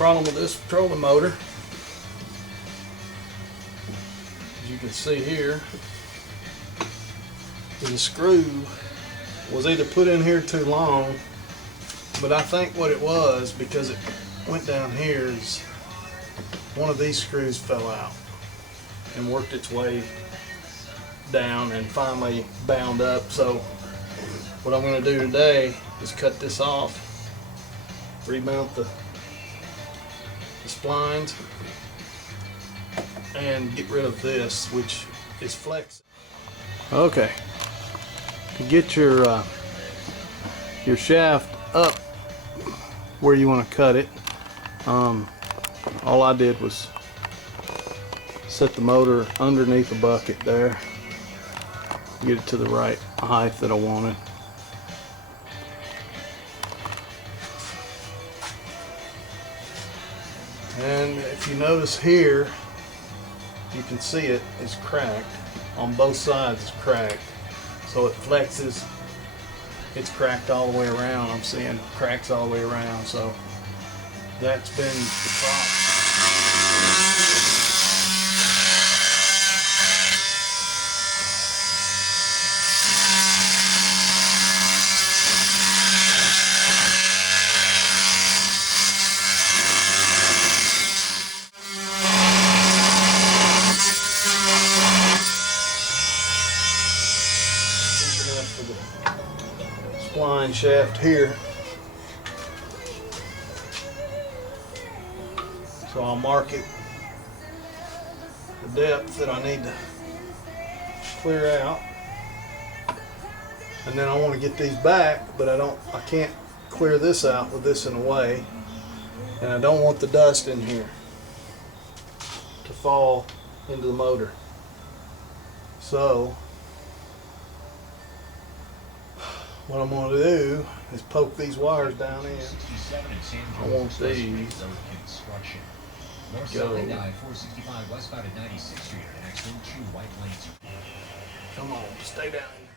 problem with this trolling motor, as you can see here, is the screw was either put in here too long, but I think what it was, because it went down here, is one of these screws fell out and worked its way down and finally bound up. So what I'm going to do today is cut this off, remount the splines, and get rid of this, which is flex. Okay, to get your shaft up where you want to cut it, all I did was set the motor underneath the bucket there, get it to the right height that I wanted. And if you notice here, you can see it is cracked. On both sides it's cracked. So it flexes. It's cracked all the way around. I'm seeing cracks all the way around. So that's been the problem. Spline shaft here, so I'll mark it the depth that I need to clear out, and then I want to get these back, but I can't clear this out with this in the way, and I don't want the dust in here to fall into the motor. So what I'm going to do is poke these wires down in. I want these go. Come on, stay down here.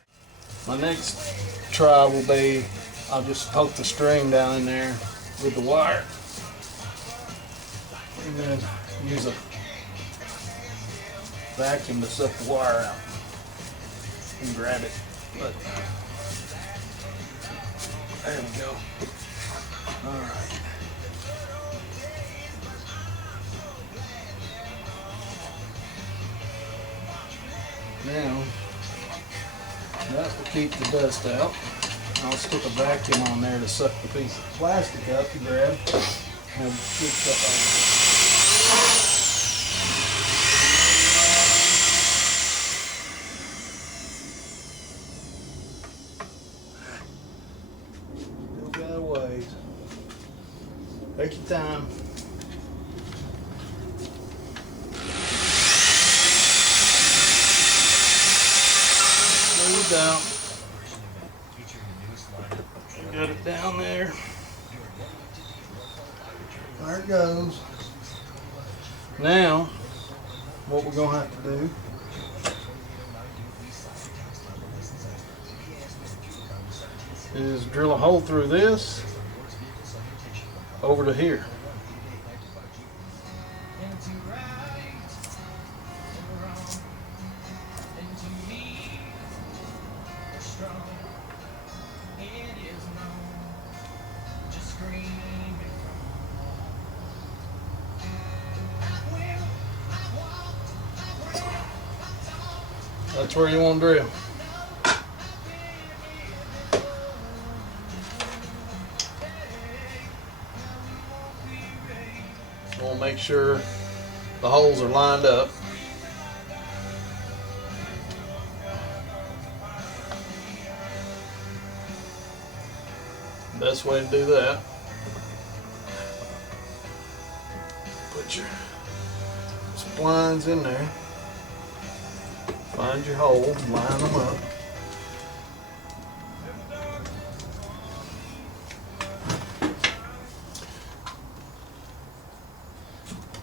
My next try will be, I'll just poke the string down in there with the wire, and then use a vacuum to suck the wire out and grab it. But there we go. All right. Now, that will keep the dust out. I'll stick a vacuum on there to suck the piece of plastic up and grab and keep stuff out. Take your time. Smooth out. Got it down there. There it goes. Now, what we're going to have to do is drill a hole through this over to here. That's where you want to drill. We'll make sure the holes are lined up. Best way to do that, put your splines in there, find your hole, line them up.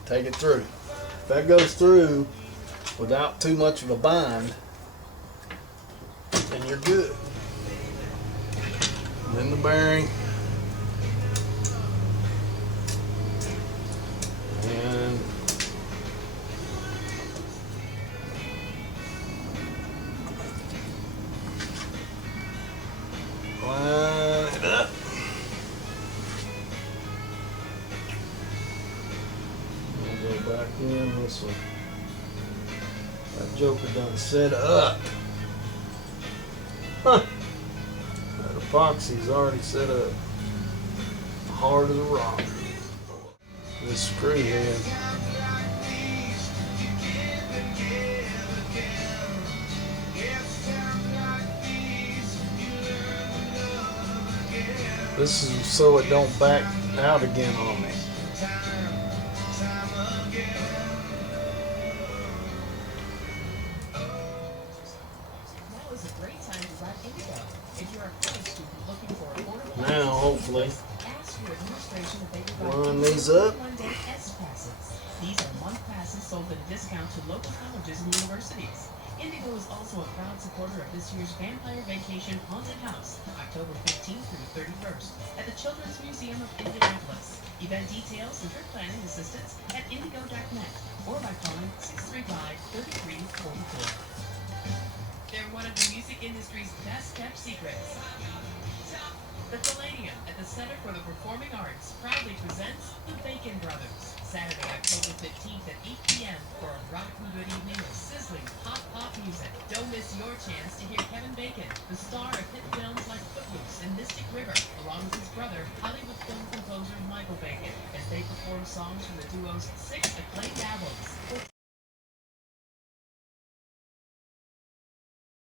Take it through. If that goes through without too much of a bind, then you're good. And then the bearing back in this one. That joker done set up. Huh. That epoxy's already set up. Hard as a rock. This screw head. This is so it don't back out again on me. Now, hopefully, line these up. These are month passes sold at a discount to local colleges and universities. Indigo is also a proud supporter of this year's Vampire Vacation Haunted House, October 15th through 31st, at the Children's Museum of Indianapolis. Event details and trip planning assistance at indigo.net or by calling 635-3344. They're one of the music industry's best kept secrets. The Palladium at the Center for the Performing Arts proudly presents the Bacon Brothers, Saturday, October 15th at 8 p.m. for a rockin' good evening of sizzling hot pop music. Don't miss your chance to hear Kevin Bacon, the star of hit films like Footloose and Mystic River, along with his brother, Hollywood film composer Michael Bacon, as they perform songs from the duo's 6 acclaimed albums. For